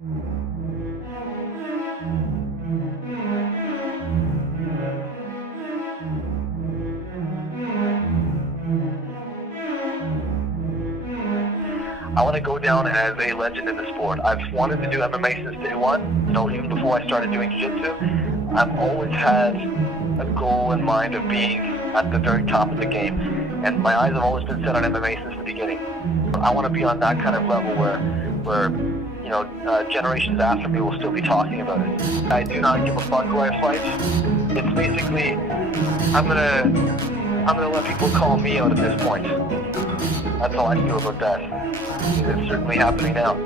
I want to go down as a legend in the sport. I've wanted to do MMA since day one. You know, even before I started doing jiu-jitsu, I've always had a goal in mind of being at the very top of the game. And my eyes have always been set on MMA since the beginning. I want to be on that kind of level where you know, generations after me will still be talking about it. I do not give a fuck who I fight. It's basically, I'm gonna let people call me out at this point. That's how I feel about that. It's certainly happening now.